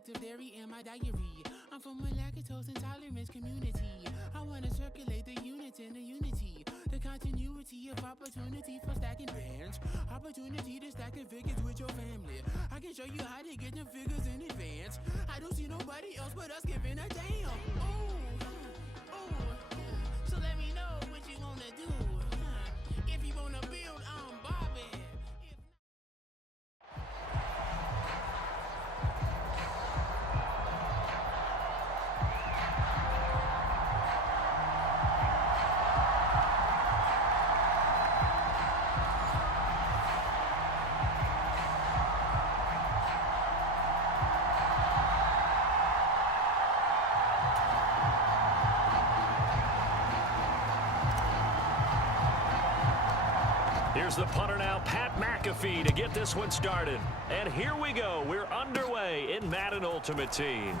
product of dairy in my diary. I'm from a lactose intolerance community. I want to circulate the units in the unity. The continuity of opportunity for stacking bands. Opportunity to stack the figures with your family. I can show you how to get the figures in advance. I don't see nobody else but us giving a damn. Ooh, ooh. So let me know what you want to do. If you want to build, I'm Bobby. Here's the punter now, Pat McAfee, to get this one started. And here we go. We're underway in Madden Ultimate Team.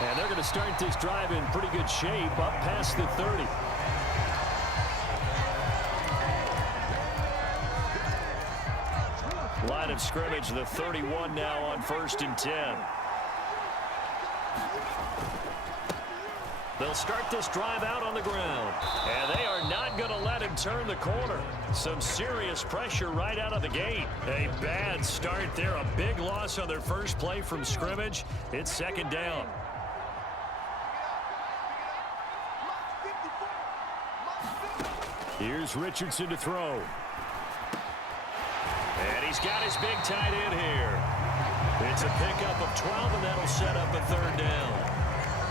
And they're going to start this drive in pretty good shape, up past the 30. Line of scrimmage, the 31 now on 1st and 10. They'll start this drive out on the ground. And they are not going to let him turn the corner. Some serious pressure right out of the gate. A bad start there. A big loss on their first play from scrimmage. It's 2nd down. Here's Richardson to throw. And he's got his big tight end here. It's a pickup of 12, and that'll set up a 3rd down.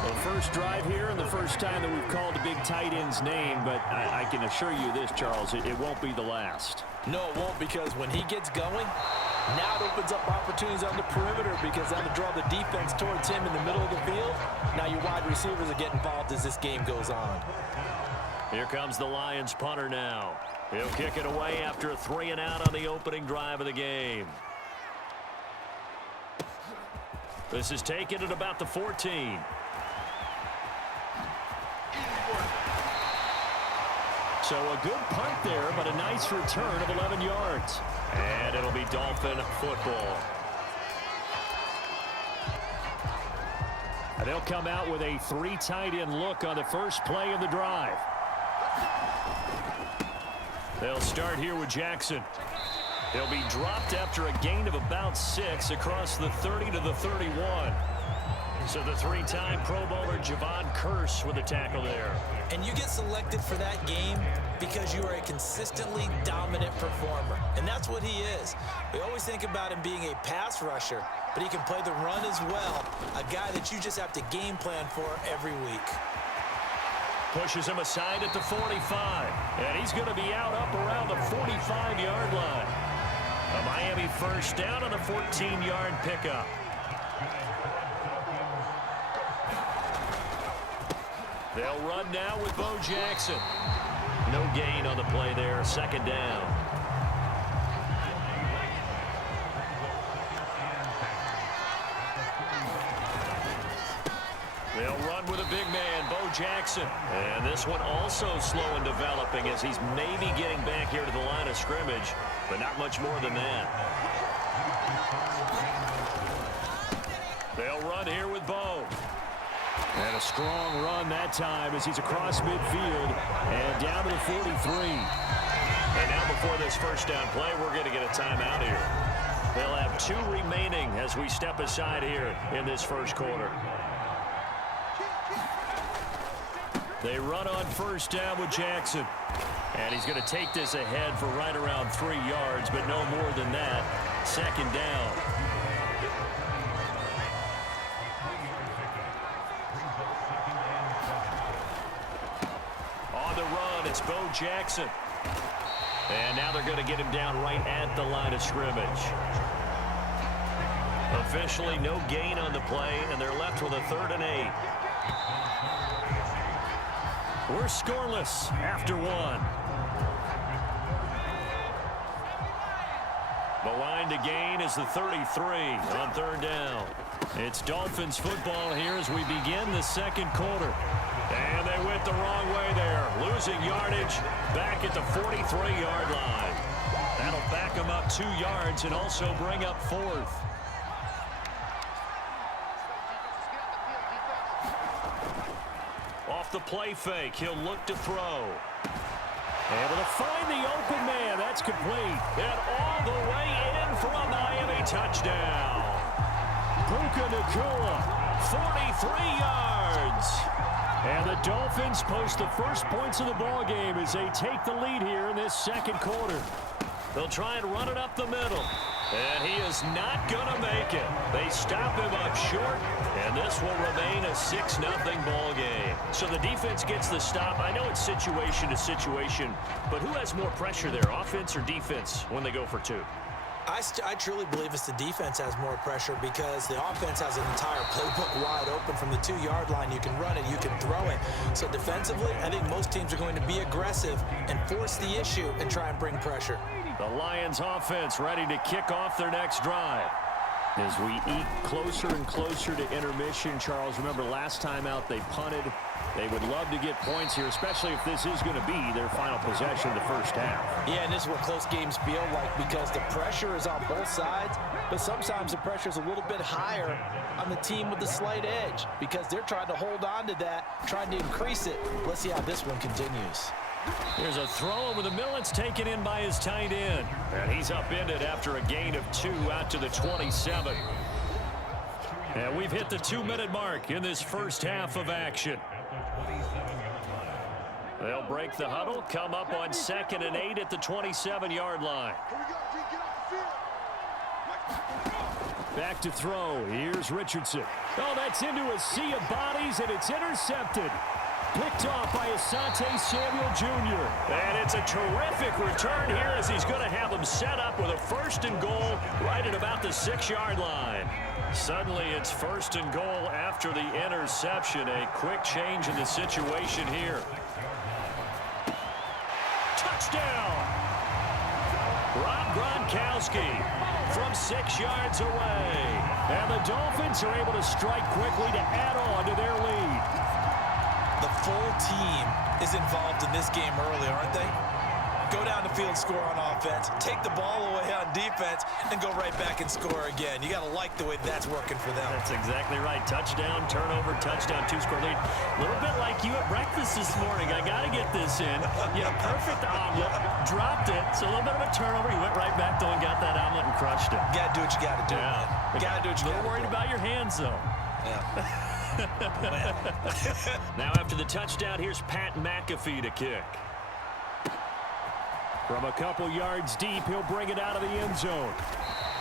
The first drive here and the first time that we've called the big tight end's name, but I can assure you this, Charles, it won't be the last. No, it won't, because when he gets going, now it opens up opportunities on the perimeter because that'll draw the defense towards him in the middle of the field. Now your wide receivers will get involved as this game goes on. Here comes the Lions punter now. He'll kick it away after a 3-and-out on the opening drive of the game. This is taken at about the 14. So a good punt there, but a nice return of 11 yards. And it'll be Dolphin football. And they'll come out with a 3 tight end look on the first play of the drive. They'll start here with Jackson. He'll be dropped after a gain of about 6 across the 30 to the 31. So the 3-time Pro Bowler Javon Curse with the tackle there. And you get selected for that game because you are a consistently dominant performer. And that's what he is. We always think about him being a pass rusher, but he can play the run as well. A guy that you just have to game plan for every week. Pushes him aside at the 45. And he's going to be out up around the 45-yard line. A Miami first down on a 14-yard pickup. They'll run now with Bo Jackson. No gain on the play there, 2nd down. They'll run with a big man, Bo Jackson. And this one also slow in developing as he's maybe getting back here to the line of scrimmage, but not much more than that. They'll run here with Bo. And a strong run that time as he's across midfield and down to the 43. And now before this first down play, we're going to get a timeout here. They'll have 2 remaining as we step aside here in this first quarter. They run on first down with Jackson. And he's going to take this ahead for right around 3 yards, but no more than that. 2nd down. On the run, it's Bo Jackson. And now they're going to get him down right at the line of scrimmage. Officially no gain on the play, and they're left with a 3rd and 8. We're scoreless after 1. The line to gain is the 33 on 3rd down. It's Dolphins football here as we begin the 2nd quarter. And they went the wrong way there, losing yardage back at the 43-yard line. That'll back them up 2 yards and also bring up 4th. the play fake. He'll look to throw. Able to find the open man. That's complete. And all the way in for a Miami touchdown. Puka Nacua, 43 yards. And the Dolphins post the first points of the ball game as they take the lead here in this second quarter. They'll try and run it up the middle. And he is not going to make it. They stop him up short, and this will remain a 6-0 ball game. So the defense gets the stop. I know it's situation to situation, but who has more pressure there, offense or defense, when they go for two? I truly believe it's the defense has more pressure because the offense has an entire playbook wide open from the 2-yard line. You can run it, you can throw it. So defensively, I think most teams are going to be aggressive and force the issue and try and bring pressure. The Lions offense ready to kick off their next drive. As we eke closer and closer to intermission, Charles, remember last time out they punted. They would love to get points here, especially if this is going to be their final possession of the first half. Yeah, and this is what close games feel like because the pressure is on both sides, but sometimes the pressure is a little bit higher on the team with the slight edge because they're trying to hold on to that, trying to increase it. Let's see how this one continues. Here's a throw over the middle. It's taken in by his tight end. And he's upended after a gain of 2 out to the 27. And we've hit the 2-minute mark in this first half of action. They'll break the huddle, come up on 2nd and 8 at the 27-yard line. Back to throw. Here's Richardson. Oh, that's into a sea of bodies, and it's intercepted. Picked off by Asante Samuel Jr. And it's a terrific return here as he's going to have them set up with a 1st and goal right at about the 6-yard line. Suddenly it's 1st and goal after the interception. A quick change in the situation here. Touchdown! Rob Gronkowski from 6 yards away. And the Dolphins are able to strike quickly to add on to their lead. The full team is involved in this game early, aren't they? Go down the field, score on offense, take the ball away on defense, and go right back and score again. You got to like the way that's working for them. That's exactly right. Touchdown, turnover, touchdown, 2-score lead. A little bit like you at breakfast this morning. I got to get this in. You had a perfect omelet, dropped it, so a little bit of a turnover. You went right back though and got that omelet and crushed it. You got to do what you got to do. Yeah. You got to do what you got to do. A little worried about your hands, though. Yeah. Now after the touchdown, here's Pat McAfee to kick. From a couple yards deep, he'll bring it out of the end zone.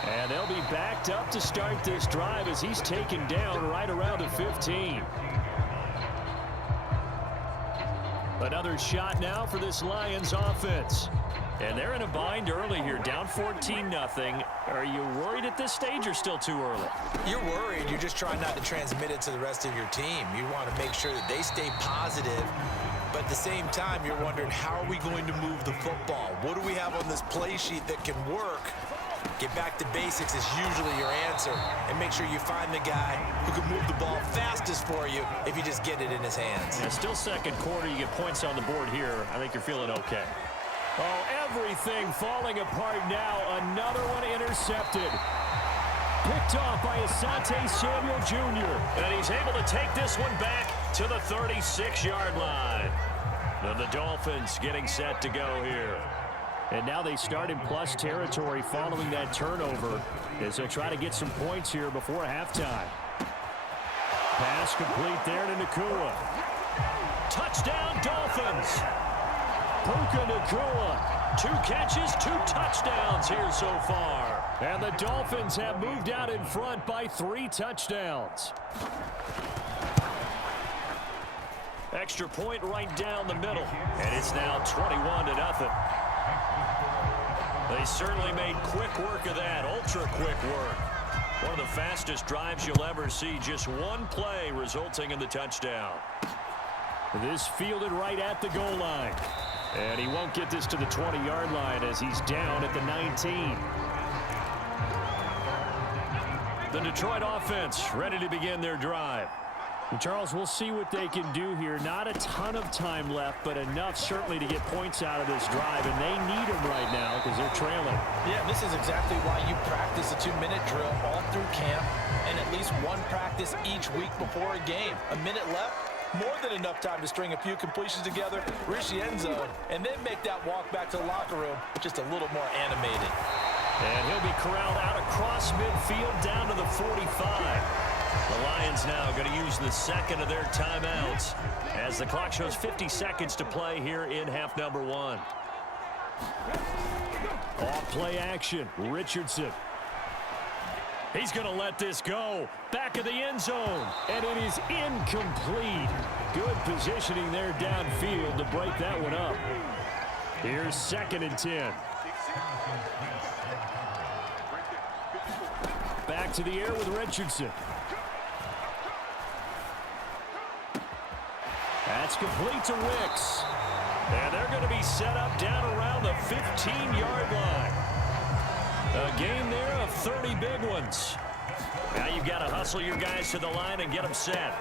And they'll be backed up to start this drive as he's taken down right around the 15. Another shot now for this Lions offense. And they're in a bind early here, down 14-0. Are you worried at this stage or still too early? You're worried. You're just trying not to transmit it to the rest of your team. You want to make sure that they stay positive. But at the same time, you're wondering, how are we going to move the football? What do we have on this play sheet that can work? Get back to basics is usually your answer. And make sure you find the guy who can move the ball fastest for you if you just get it in his hands. Yeah, still second quarter. You get points on the board here. I think you're feeling okay. Oh, everything falling apart now. Another one intercepted. Picked off by Asante Samuel Jr. And he's able to take this one back to the 36-yard line. And the Dolphins getting set to go here. And now they start in plus territory following that turnover as they try to get some points here before halftime. Pass complete there to Nacua. Touchdown, Dolphins! Puka Nacua, 2 catches, 2 touchdowns here so far. And the Dolphins have moved out in front by 3 touchdowns. Extra point right down the middle. And it's now 21-0. They certainly made quick work of that, ultra-quick work. One of the fastest drives you'll ever see, just one play resulting in the touchdown. This fielded right at the goal line. And he won't get this to the 20-yard line as he's down at the 19. The Detroit offense ready to begin their drive. And Charles, we'll see what they can do here. Not a ton of time left, but enough certainly to get points out of this drive. And they need them right now because they're trailing. Yeah, this is exactly why you practice a 2-minute drill all through camp and at least one practice each week before a game. A minute left, more than enough time to string a few completions together, reach the end zone, and then make that walk back to the locker room just a little more animated. And he'll be corralled out across midfield down to the 45. The Lions now going to use the second of their timeouts as the clock shows 50 seconds to play here in half number 1. Off play action, Richardson. He's going to let this go. Back of the end zone. And it is incomplete. Good positioning there downfield to break that one up. Here's 2nd and 10. Back to the air with Richardson. That's complete to Wicks. And they're going to be set up down around the 15-yard line. A game there of 30 big ones. Now you've got to hustle your guys to the line and get them set.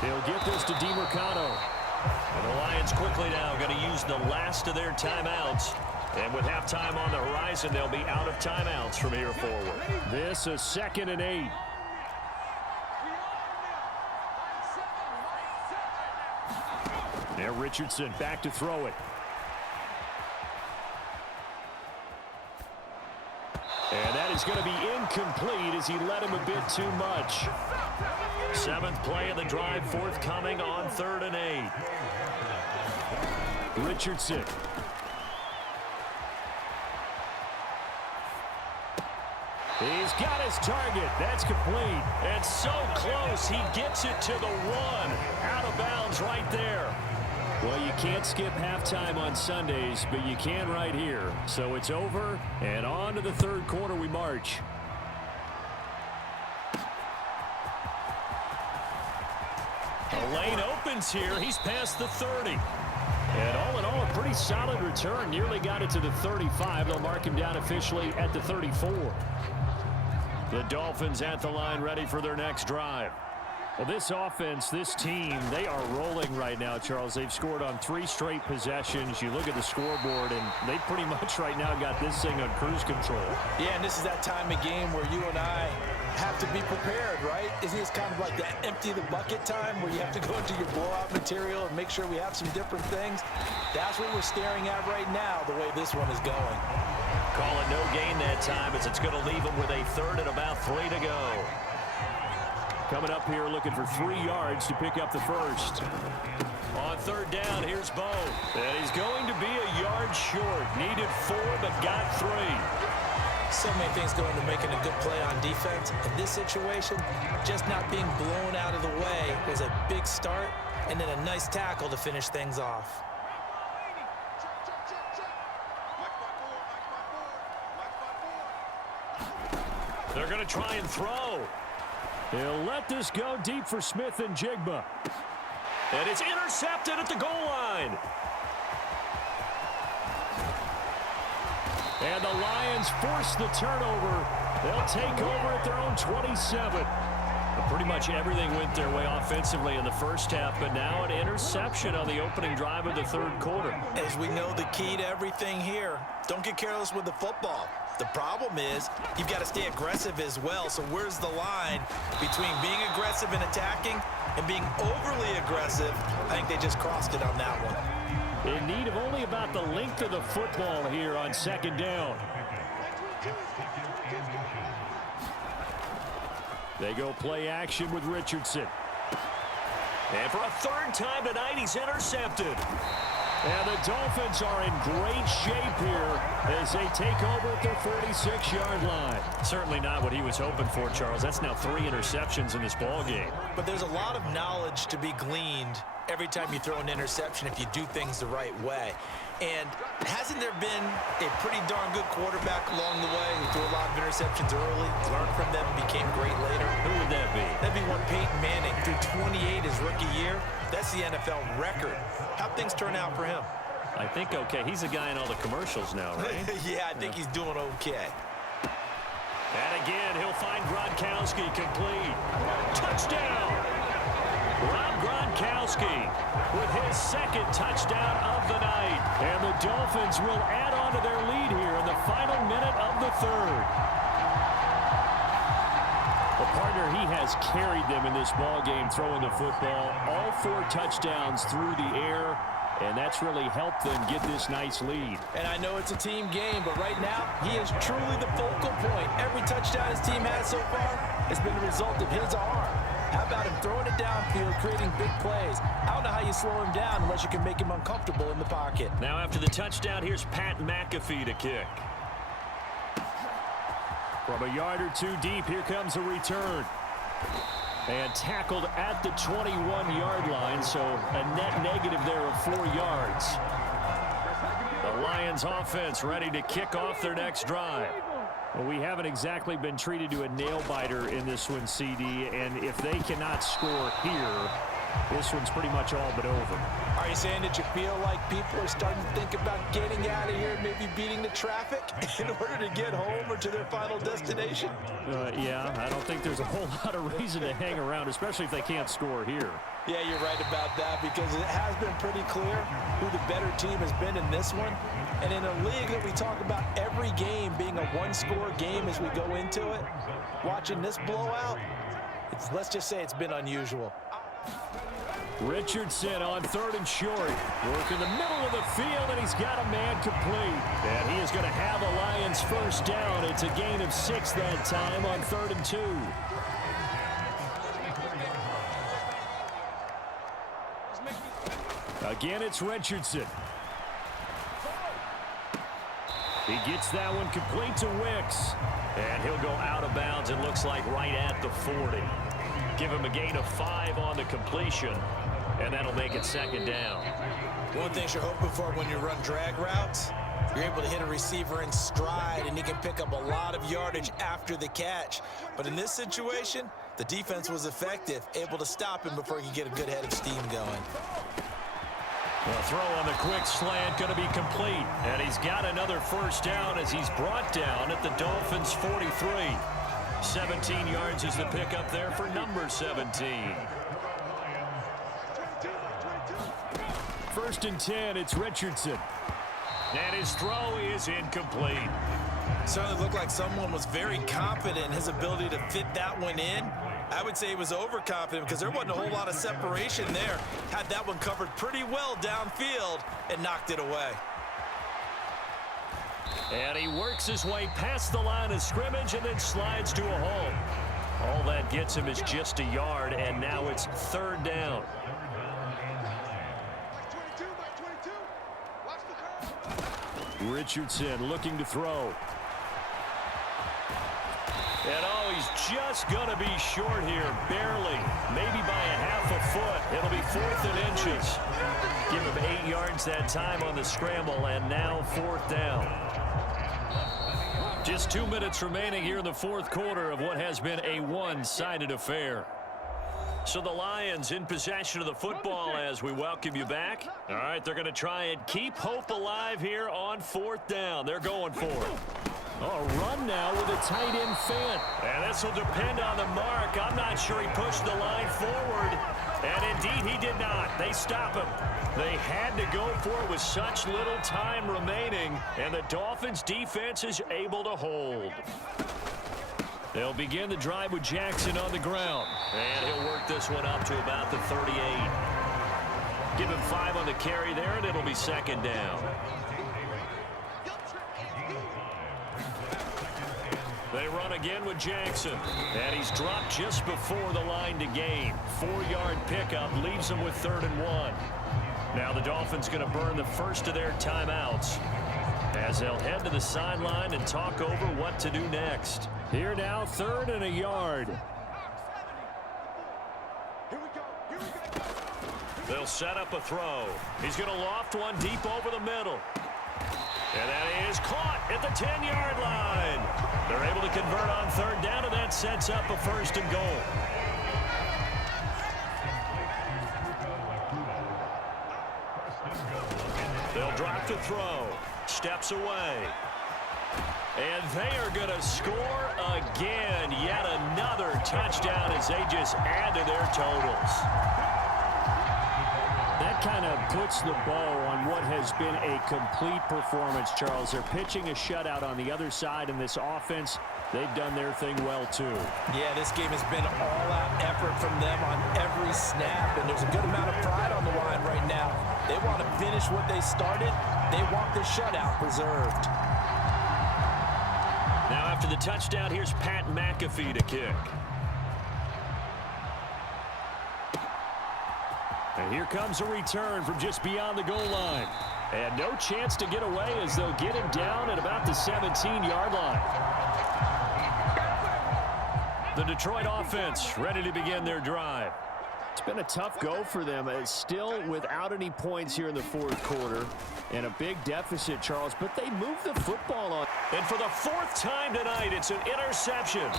They'll get this to DiMercado. And the Lions quickly now going to use the last of their timeouts. And with halftime on the horizon, they'll be out of timeouts from here forward. This is 2nd and 8. Now Richardson back to throw it. And that is going to be incomplete as he led him a bit too much. 7th play of the drive forthcoming on 3rd and 8. Richardson. He's got his target. That's complete. And so close, he gets it to the 1. Out of bounds right there. Well, you can't skip halftime on Sundays, but you can right here. So it's over, and on to the 3rd quarter we march. The lane opens here. He's past the 30. And all in all, a pretty solid return. Nearly got it to the 35. They'll mark him down officially at the 34. The Dolphins at the line ready for their next drive. Well, this offense, this team, they are rolling right now, Charles. They've scored on 3 straight possessions. You look at the scoreboard, and they pretty much right now got this thing on cruise control. Yeah, and this is that time of game where you and I have to be prepared, right? Isn't this kind of like that empty the bucket time where you have to go into your blowout material and make sure we have some different things? That's what we're staring at right now, the way this one is going. Call it no gain that time as it's going to leave them with a 3rd and about 3 to go. Coming up here looking for 3 yards to pick up the first. On 3rd down, here's Bo. And he's going to be a yard short. Needed 4, but got 3. So many things go into making a good play on defense. In this situation, just not being blown out of the way was a big start, and then a nice tackle to finish things off. They're going to try and throw. He'll let this go deep for Smith and Jigba. And it's intercepted at the goal line. And the Lions force the turnover. They'll take over at their own 27. But pretty much everything went their way offensively in the first half, but now an interception on the opening drive of the 3rd quarter. As we know, the key to everything here, don't get careless with the football. The problem is you've got to stay aggressive as well. So where's the line between being aggressive and attacking and being overly aggressive? I think they just crossed it on that one. In need of only about the length of the football here on 2nd down. They go play action with Richardson. And for a 3rd time tonight, he's intercepted. And the Dolphins are in great shape here as they take over at their 46-yard line. Certainly not what he was hoping for, Charles. That's now 3 interceptions in this ball game. But there's a lot of knowledge to be gleaned every time you throw an interception if you do things the right way. And hasn't there been a pretty darn good quarterback along the way who threw a lot of interceptions early, learned from them, and became great later? Who would that be? That'd be one Peyton Manning. Threw 28 his rookie year. That's the NFL record. How'd things turn out for him? I think okay. He's a guy in all the commercials now, right? Yeah, I think he's doing okay. And again, he'll find Gronkowski complete. Touchdown! Rob Gronkowski with his 2nd touchdown of the night. And the Dolphins will add on to their lead here in the final minute of the 3rd. A Partner, he has carried them in this ball game throwing the football. All 4 touchdowns through the air, and that's really helped them get this nice lead. And I know it's a team game, but right now, he is truly the focal point. Every touchdown his team has so far has been the result of his arm. How about him throwing it downfield, creating big plays? I don't know how you slow him down unless you can make him uncomfortable in the pocket. Now after the touchdown, here's Pat McAfee to kick. From a yard or 2 deep, here comes a return. And tackled at the 21-yard line, so a net negative there of 4 yards. The Lions offense ready to kick off their next drive. Well, we haven't exactly been treated to a nail-biter in this one, CD, and if they cannot score here, this one's pretty much all but over. Are you saying that you feel like people are starting to think about getting out of here, maybe beating the traffic in order to get home or to their final destination? Yeah, I don't think there's a whole lot of reason to hang around, especially if they can't score here. Yeah, you're right about that, because it has been pretty clear who the better team has been in this one. And in a league that we talk about every game being a one-score game as we go into it, watching this blowout, let's just say it's been unusual. Richardson on 3rd and short. Work in the middle of the field, and he's got a man complete. And he is going to have a Lions first down. It's a gain of 6 that time on 3rd and 2. Again, it's Richardson. He gets that one complete to Wicks. And he'll go out of bounds, it looks like right at the 40. Give him a gain of 5 on the completion, and that'll make it 2nd down. One thing you're hoping for when you run drag routes, you're able to hit a receiver in stride, and he can pick up a lot of yardage after the catch. But in this situation, the defense was effective, able to stop him before he could get a good head of steam going. The throw on the quick slant going to be complete. And he's got another first down as he's brought down at the Dolphins' 43. 17 yards is the pickup there for number 17. 1st and 10, it's Richardson. And his throw is incomplete. Certainly looked like someone was very confident in his ability to fit that one in. I would say he was overconfident because there wasn't a whole lot of separation there. Had that one covered pretty well downfield and knocked it away. And he works his way past the line of scrimmage and then slides to a hole. All that gets him is just a yard, and now it's 3rd down. Richardson looking to throw. And oh, he's just going to be short here, barely, maybe by a half a foot. It'll be 4th and inches. Give him 8 yards that time on the scramble, and now 4th down. Just 2 minutes remaining here in the 4th quarter of what has been a one-sided affair. So the Lions in possession of the football as we welcome you back. All right, they're going to try and keep hope alive here on 4th down. They're going for it. Oh, a run now with a tight end Fant. And this will depend on the mark. I'm not sure he pushed the line forward. And indeed he did not. They stop him. They had to go for it with such little time remaining. And the Dolphins defense is able to hold. They'll begin the drive with Jackson on the ground. And he'll work this one up to about the 38. Give him 5 on the carry there, and it'll be 2nd down. They run again with Jackson. And he's dropped just before the line to gain. 4-yard pickup leaves him with 3rd and 1. Now the Dolphins going to burn the first of their timeouts as they'll head to the sideline and talk over what to do next. Here now, 3rd and a yard. They'll set up a throw. He's going to loft one deep over the middle. And that is caught at the 10-yard line. They're able to convert on 3rd down, and that sets up a 1st and goal. They'll drop the throw. Steps away. And they are going to score again. Yet another touchdown as they just add to their totals. That kind of puts the bow on what has been a complete performance, Charles. They're pitching a shutout on the other side, and this offense they've done their thing well too. Yeah, this game has been all-out effort from them on every snap, and there's a good amount of pride on the line right now. They want to finish what they started. They want the shutout preserved. Now after the touchdown, here's Pat McAfee to kick. And here comes a return from just beyond the goal line. And no chance to get away as they'll get him down at about the 17-yard line. The Detroit offense ready to begin their drive. It's been a tough go for them. Still without any points here in the fourth quarter. And a big deficit, Charles, but they move the football on. And for the fourth time tonight, it's an interception.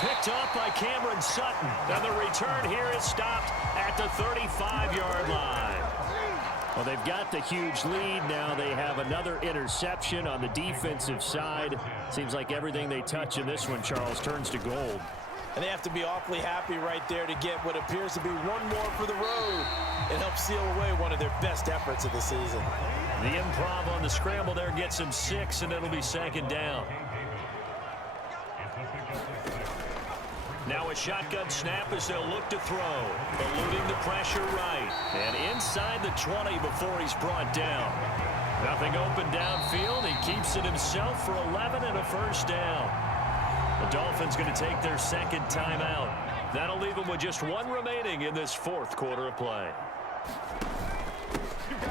Picked up by Cameron Sutton. And the return here is stopped at the 35-yard line. Well, they've got the huge lead now. They have another interception on the defensive side. Seems like everything they touch in this one, Charles, turns to gold. And they have to be awfully happy right there to get what appears to be one more for the road. It helps seal away one of their best efforts of the season. The improv on the scramble there gets him 6, and it'll be second down. Now a shotgun snap as they'll look to throw. Eluding the pressure right. And inside the 20 before he's brought down. Nothing open downfield. He keeps it himself for 11 and a first down. The Dolphins going to take their second timeout. That'll leave them with just one remaining in this fourth quarter of play.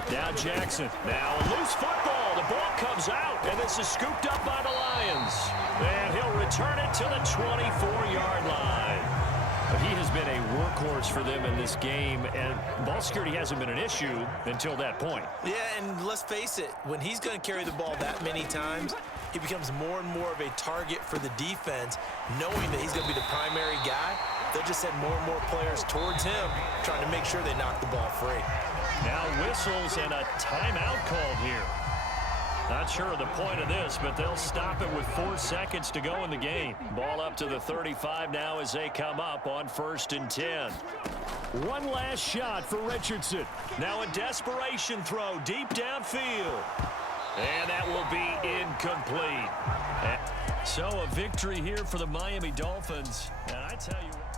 Now Jackson. Now a loose football. The ball comes out, and this is scooped up by the Lions. And he'll return it to the 24-yard line. But he has been a workhorse for them in this game, and ball security hasn't been an issue until that point. Yeah, and let's face it, when he's going to carry the ball that many times, he becomes more and more of a target for the defense, knowing that he's going to be the primary guy. They'll just send more and more players towards him, trying to make sure they knock the ball free. Now whistles and a timeout called here. Not sure of the point of this, but they'll stop it with 4 seconds to go in the game. Ball up to the 35 now as they come up on 1st and 10. One last shot for Richardson. Now a desperation throw deep downfield. And that will be incomplete. So a victory here for the Miami Dolphins. And I tell you what.